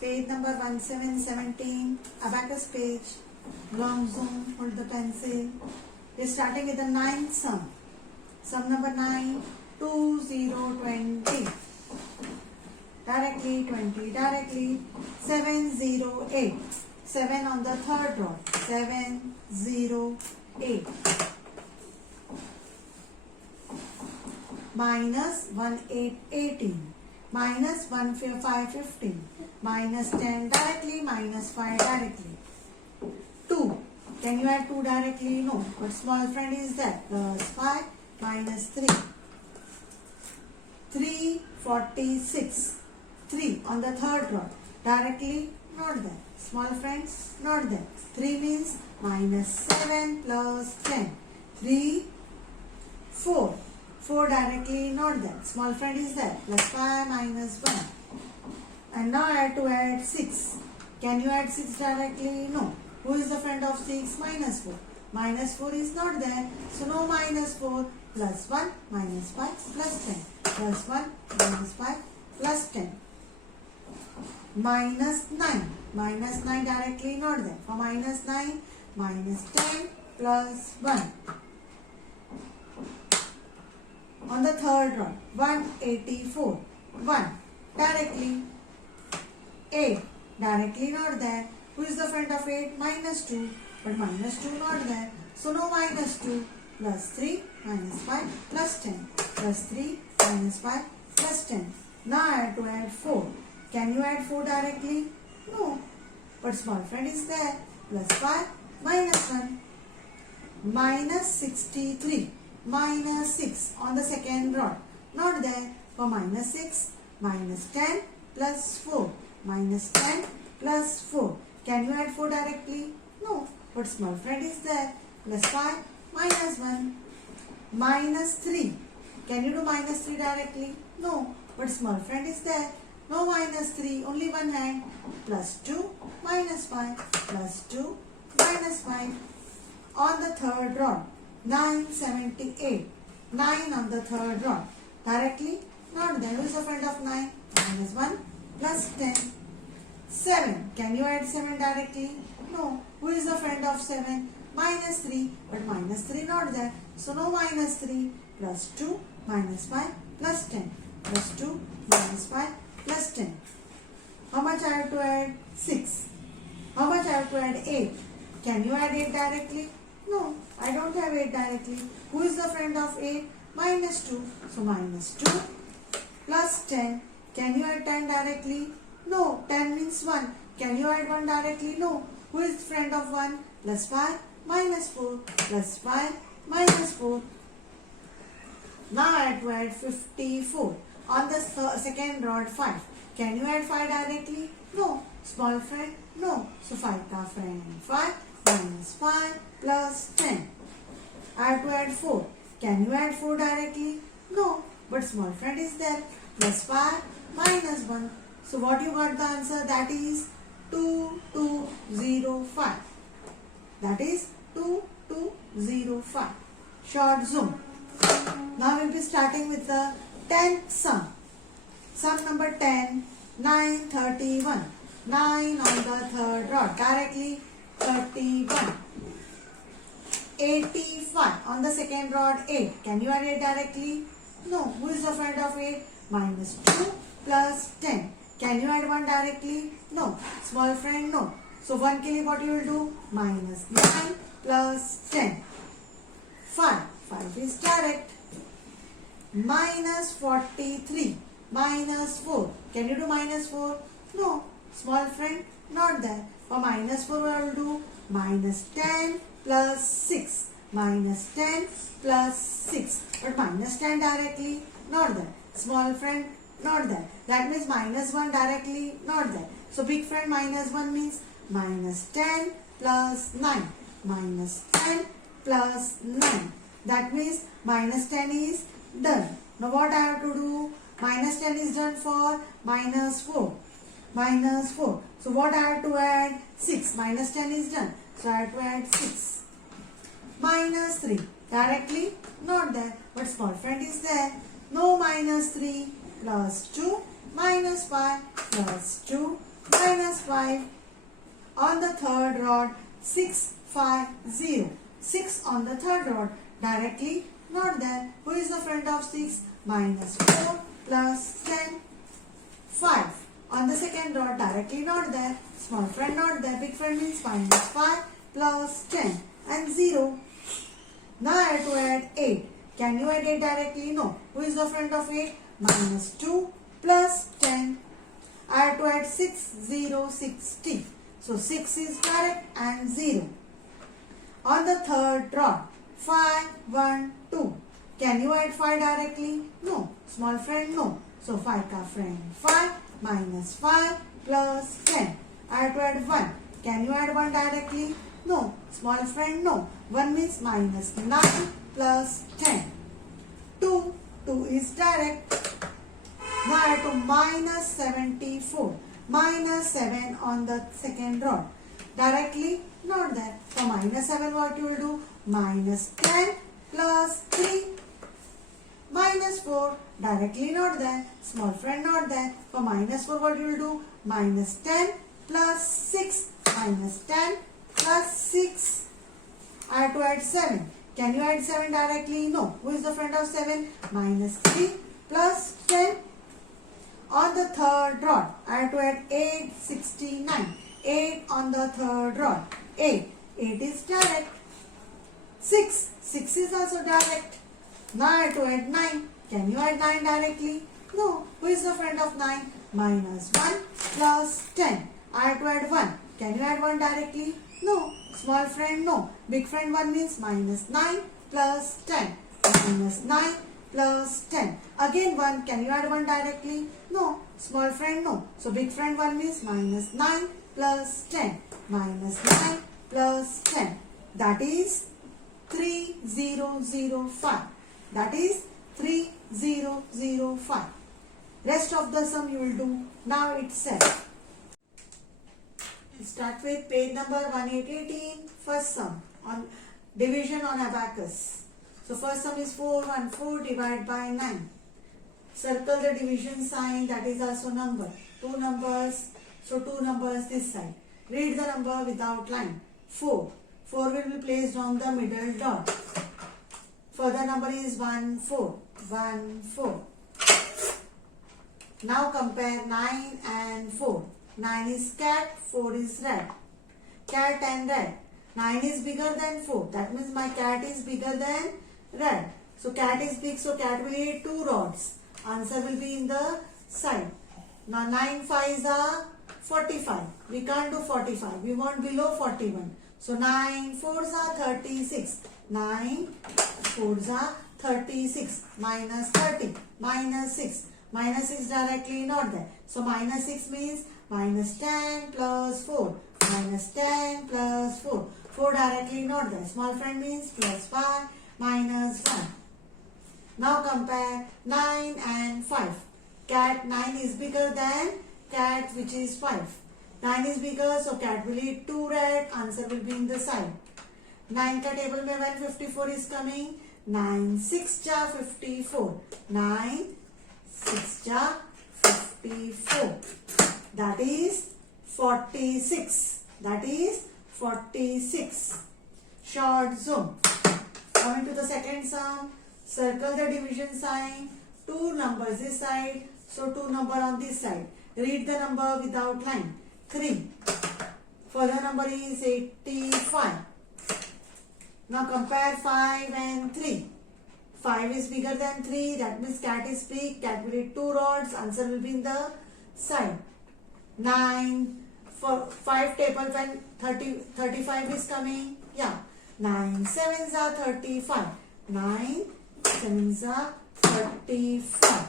Page number 1717, abacus page, long zoom, hold the pencil. We are starting with the ninth sum. Sum number 9, 2, 0, 20. Directly, 20, directly, 7, 0, 8. 7 on the third rod, 7, 0, 8. Minus 1, 8, 18. Minus 1, 5, 15. Minus 10 directly, minus 5 directly. 2. Can you add 2 directly? No. But small friend is that. Plus 5 minus 3. 3, 46. 3 on the third rod. Directly, not there. Small friends, not there. 3 means minus 7 plus 10. 3, 4. 4 directly, not there. Small friend is there. Plus 5 minus 1. And now I have to add 6. Can you add 6 directly? No. Who is the friend of 6? Minus 4. Minus 4 is not there. So no minus 4. Plus 1 minus 5 plus 10. Plus 1 minus 5 plus 10. Minus 9. Minus 9 directly not there. For minus 9, minus 10 plus 1. On the third row, 184. 1 directly. 8 directly not there. Who is the friend of 8? Minus 2. But minus 2 not there. So no minus 2. Plus 3 minus 5 plus 10. Plus 3 minus 5 plus 10. Now I have to add 4. Can you add 4 directly? No. But small friend is there. Plus 5 minus 1. Minus 63. Minus 6 on the second rod. Not there. For minus 6, minus 10 plus 4. Minus 10 plus 4. Can you add 4 directly? No. But small friend is there. Plus 5 minus 1. Minus 3. Can you do minus 3 directly? No. But small friend is there. No minus 3. Only one hand. Plus 2 minus 5. Plus 2 minus 5. On the third rod. 978. 9 on the third rod. Directly? Not there. Who is the friend of 9? Minus 1 plus 10. 7. Can you add 7 directly? No. Who is the friend of 7? Minus 3. But minus 3 not there. So no minus 3. Plus 2 minus 5 plus 10. Plus 2 minus 5 plus 10. How much I have to add? 6. How much I have to add? 8. Can you add 8 directly? No. I don't have 8 directly. Who is the friend of 8? Minus 2. So minus 2 plus 10. Can you add 10 directly? No. 10 means 1. Can you add 1 directly? No. Who is friend of 1? Plus 5 minus 4 plus 5 minus 4. Now I have to add 54. On the second rod 5. Can you add 5 directly? No. Small friend? No. So 5 ka friend. 5 minus 5 plus 10. I have to add 4. Can you add 4 directly? No. But small friend is there. Plus 5 minus 1. So what you got the answer? That is 2205. That is 2205. Short zoom. Now we'll be starting with the 10th sum. Sum number 10. 931. 9 on the third rod. Directly 31. 85 on the second rod. 8. Can you add 8 directly? No. Who is the friend of 8? Minus 2 plus 10. Can you add 1 directly? No. Small friend? No. So 1 ke liye what you will do? Minus 9 plus 10. 5. 5 is direct. Minus 43. Minus 4. Can you do minus 4? No. Small friend? Not there. For minus 4 I will do minus 10 plus 6. Minus 10 plus 6. But minus 10 directly? Not there. Small friend? Not there. That means minus 1 directly? Not there. So big friend minus 1 means minus 10 plus 9. Minus 10 plus 9. That means minus 10 is done. Now what I have to do? Minus 10 is done for minus 4. Minus 4. So what I have to add? 6. Minus 10 is done. So I have to add 6. Minus 3. Directly? Not there. But small friend is there. No minus 3 plus 2 minus 5 plus 2 minus 5. On the third rod, 6, 5, 0. 6 on the third rod, directly not there. Who is the friend of 6? Minus 4 plus 10, 5. On the second rod, directly not there. Small friend not there. Big friend means minus 5 plus 10 and 0. Now I have to add 8. Can you add 8 directly? No. Who is the friend of 8? Minus 2 plus 10. I have to add 6, 0, 60. So 6 is direct and 0. On the third rod, 5, 1, 2. Can you add 5 directly? No. Small friend, no. So 5 ka friend 5 minus 5 plus 10. I have to add 1. Can you add 1 directly? No. Small friend, no. 1 means minus 9 plus 10. 2. 2 is direct. Now I have to minus 74. Minus 7 on the second rod. Directly not there. For minus 7 what you will do? Minus 10 plus 3. Minus 4. Directly not there. Small friend not there. For minus 4 what you will do? Minus 10 plus 6. Minus 10 plus 6. I have to add 7. Can you add 7 directly? No. Who is the friend of 7? Minus 3 plus 10. On the third rod, I have to add 8, 69. 8 on the third rod. 8. 8 is direct. 6. 6 is also direct. Now I have to add 9. Can you add 9 directly? No. Who is the friend of 9? Minus 1 plus 10. I have to add 1. Can you add 1 directly? No. Small friend, no. Big friend 1 means minus 9 plus 10. Minus 9 plus 10. Again 1. Can you add 1 directly? No. Small friend, no. So big friend 1 means minus 9 plus 10. Minus 9 plus 10. That is 3005. That is 3005. Rest of the sum you will do now itself. Start with page number 1818. First sum on division on abacus. So first sum is 414 divided by 9. Circle the division sign, that is also number. 2 numbers, so 2 numbers this side. Read the number without line. 4. 4 will be placed on the middle dot. Further number is 1, 4. 1, 4. Now compare 9 and 4. 9 is cat, 4 is rat. Cat and rat. 9 is bigger than 4. That means my cat is bigger than rat. So cat is big, so cat will eat 2 rods. Answer will be in the side. Now 9 5s are 45. We can't do 45. We want below 41. So 9 4s are 36. 9 4s are 36. Minus 30. Minus 6. Minus 6 directly not there. So minus 6 means minus 10 plus 4. Minus 10 plus 4. 4 directly not there. Small friend means plus 5 minus 5. Now compare 9 and 5. Cat 9 is bigger than cat which is 5. 9 is bigger, so cat will eat 2 rat. Answer will be in the side. 9 ka table mein when 54 is coming. 9 6 ja 54. 9 6 ja 54. That is 46. That is 46. Short zoom. Coming to the second sum. Circle the division sign. 2 numbers this side. So 2 number on this side. Read the number without line. 3. Further number is 85. Now compare 5 and 3. 5 is bigger than 3. That means cat is big. Cat will eat 2 rods. Answer will be in the side. 9. For 5 table when 35 is coming. Yeah. 9 7s are 35. 9 7s are 35.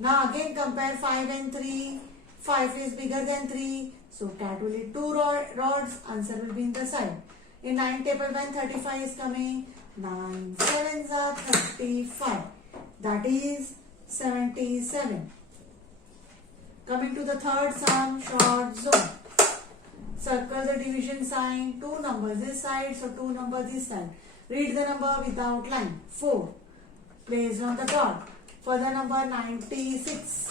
Now again compare 5 and 3. 5 is bigger than 3. So cat will eat 2 rods. Answer will be in the side. In 9 table when 35 is coming. 9 7s are 35. That is 77. Coming to the third sum, short zone. Circle the division sign. 2 numbers this side, so 2 numbers this side. Read the number without line. 4. Placed on the dot. Further number 96.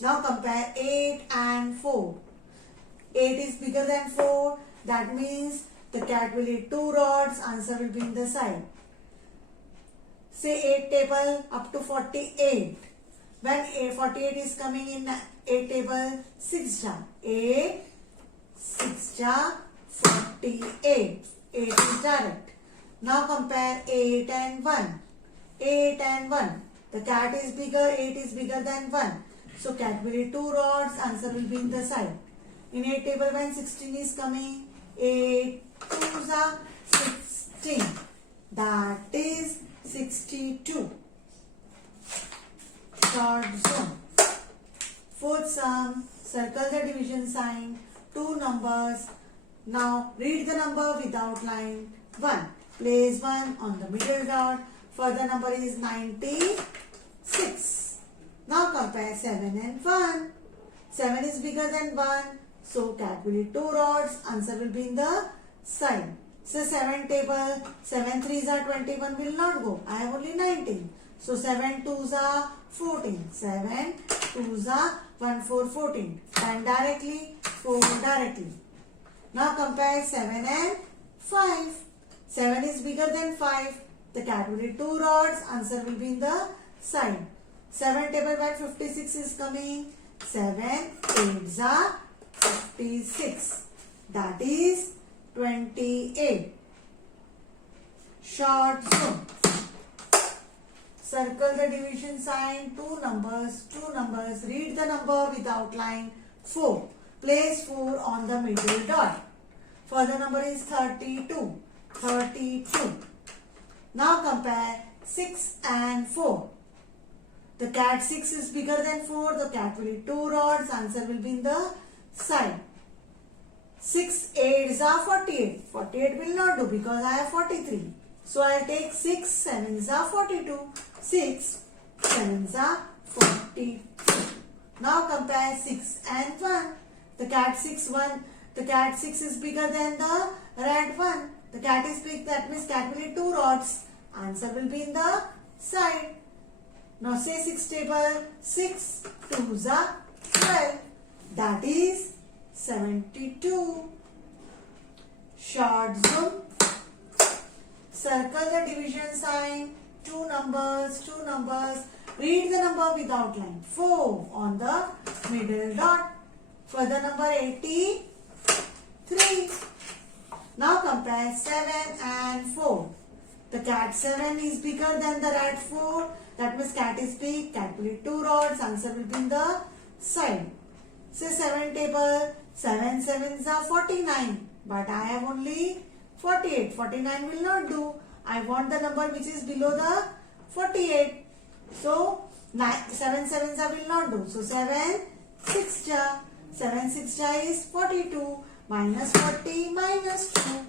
Now compare 8 and 4. 8 is bigger than 4. That means the cat will eat 2 rods. Answer will be in the side. Say 8 table up to 48. When 48 is coming in 8 table, 6 jar. 8, 6 jar, 48. 8 is direct. Now compare 8 and 1. 8 and 1. The cat is bigger, 8 is bigger than 1. So cat will eat 2 rods. Answer will be in the side. In 8 table when 16 is coming, 8 2s are 16. That is 62. Short zone. Fourth sum. Circle the division sign. 2 numbers. Now read the number without line. 1. Place 1 on the middle dot. Further number is 96. Now compare 7 and 1. 7 is bigger than 1. So cat will eat 2 rods. Answer will be in the side. So 7 table. 7 3s are 21 will not go. I have only 19. So 7 2s are 14. 7 2s are 1 4 14. 10 directly. 4 directly. Now compare 7 and 5. 7 is bigger than 5. The cat will eat 2 rods. Answer will be in the side. 7 table when 56 is coming. 7 8s are 56. That is 28. Short zone. Circle the division sign. 2 numbers. Read the number without line. 4. Place 4 on the middle dot. Further number is 32. 32. Now compare 6 and 4. The cat 6 is bigger than 4. The cat will eat 2 rods. Answer will be in the side. 6 8s are 48. 48 will not do because I have 43. So I will take 6 7s are 42. 6 7s are 42. Now compare 6 and 1. The cat 6 is bigger than the rat 1. The cat is big, that means cat will eat 2 rods. Answer will be in the side. Now say 6 table. 6 2s are 12. That is 72. Short zone. Circle the division sign. 2 numbers. Read the number without line. 4 on the middle dot. Further number 83. Now compare 7 and 4. The cat 7 is bigger than the rat 4. That means cat is big. Cat will eat 2 rods. Answer will be in the side. Say 7 table. 7 7s are 49. But I have only 48. 49 will not do. I want the number which is below the 48. So 7 7s will not do. So 7 6 ja. 7 6 ja is 42. Minus 40 minus 2.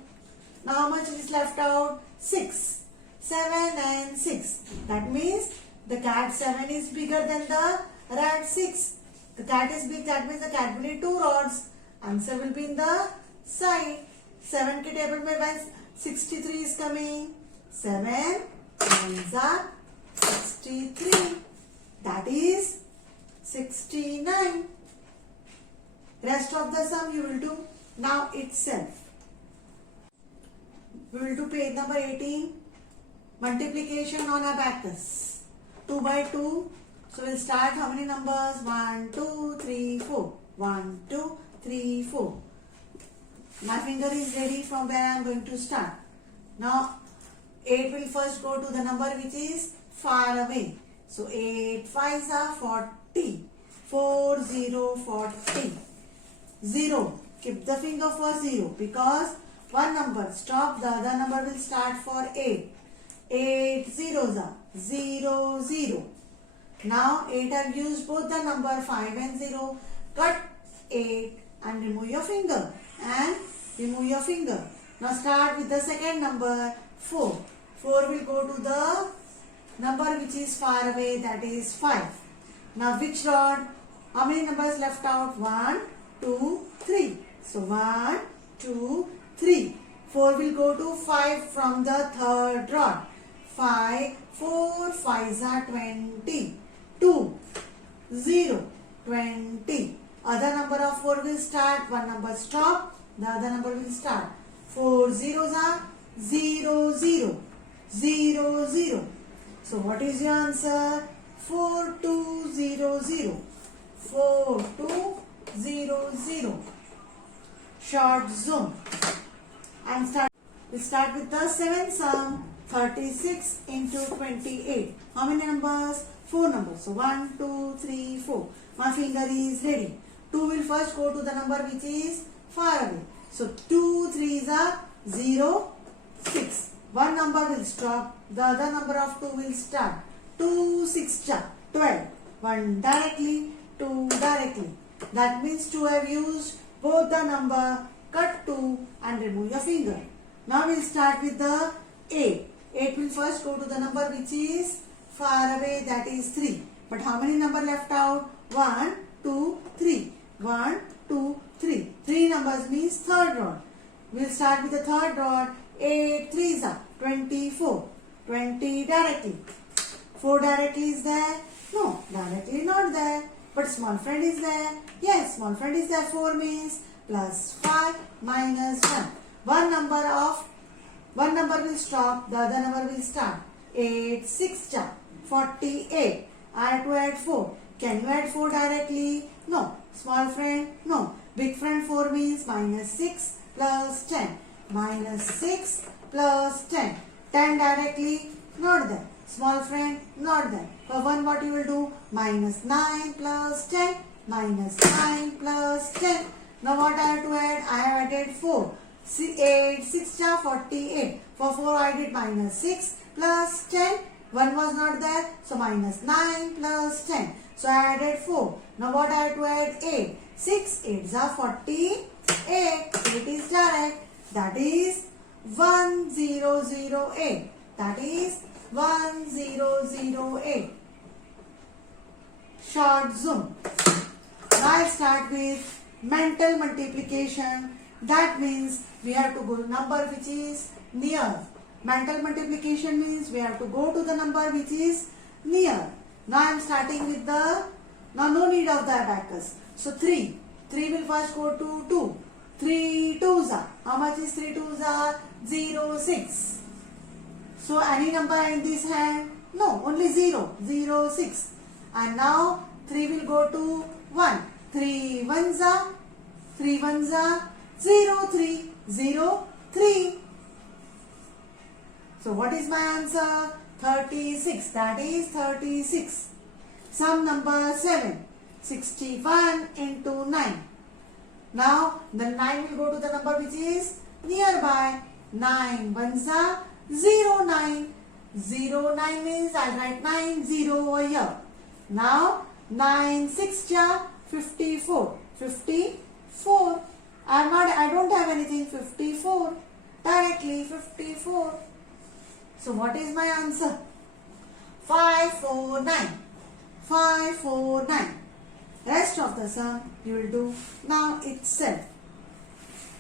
Now how much is left out? 6. 7 and 6. That means the cat 7 is bigger than the rat 6. The cat is big, that means the cat will eat 2 rods. Answer will be in the side. 7 ke table mein when 63 is coming. 7 ones are 63. That is 69. Rest of the sum you will do now itself. We will do page number 18. Multiplication on abacus. 2 by 2. So we will start how many numbers? 1, 2, 3, 4. 1, 2, 3, 4. My finger is ready from where I am going to start. Now 8 will first go to the number which is far away. So 8 5s are 40. 4 0 40. 0. Keep the finger for 0 because one number stop, the other number will start for 8. 8 zeros are 0 0. Now 8 have used both the number 5 and 0. Cut 8 and remove your finger. Now start with the second number 4. 4 will go to the number which is far away, that is 5. Now which rod? How many numbers left out? 1, 2, 3. So 1, 2, 3. 4 will go to 5 from the third rod. 5, 4 5s are 20. 2, 0. 20. Other number of 4 will start, one number stop, the other number will start. 4 zeros are 0, 0, 0, 0. So what is your answer? 4200. 4200. Short zoom. And we'll start with the 7th sum. 36 into 28. How many numbers? 4 numbers. So 1, 2, 3, 4. My finger is ready. 2 will first go to the number which is far away. So 2 3s are 0, 6. One number will stop. The other number of 2 will start. 2 6 12. 1 directly, 2 directly. That means to have used both the number, cut 2 and remove your finger. Now we'll start with the 8. 8 will first go to the number which is far away, that is 3. But how many number left out? 1, 2, 3. 1, 2, 3. 3 numbers means third rod. We'll start with the third rod. 8 3s are 24. 20 directly. 4 directly is there? No, directly not there. But small friend is there? Yes, small friend is there. 4 means plus 5 minus 1. One number will stop, the other number will start. 8 6 48. I have to add 4. Can you add 4 directly? No. Small friend? No. Big friend 4 means minus 6 plus 10. Minus 6 plus 10. 10 directly? Not there. Small friend? Not there. For 1 what you will do? Minus 9 plus 10. Minus 9 plus 10. Now what I have to add? I have added 4. 8 6 48. For 4 I did minus 6 plus 10. 1 was not there. So minus 9 plus 10. So I added 4. Now what I have to add? 8. 6 8s are 48. 8 is direct. That is 1008. That is 1008. Short zoom. Now I start with mental multiplication. That means we have to go to number which is near. Mental multiplication means we have to go to the number which is near. Now I am starting with the, now no need of the abacus. So 3. 3 will first go to 2. 3 2s are, how much is 3 2s are? 0, 6. So any number in this hand? No, only 0, 0, 6. And now 3 will go to 1. 3 1s are, 3 1s are 0, 3, 0, 3. So what is my answer? 36. That is 36. Sum number 7. 61 into 9. Now the 9 will go to the number which is nearby. 9 1s are 0, 9. 0, 9 means I'll write 9, 0 over here. Now 9 6 54. 54. I don't have anything. 54. Directly 54. So what is my answer? 549. 549. Rest of the sum you will do now itself.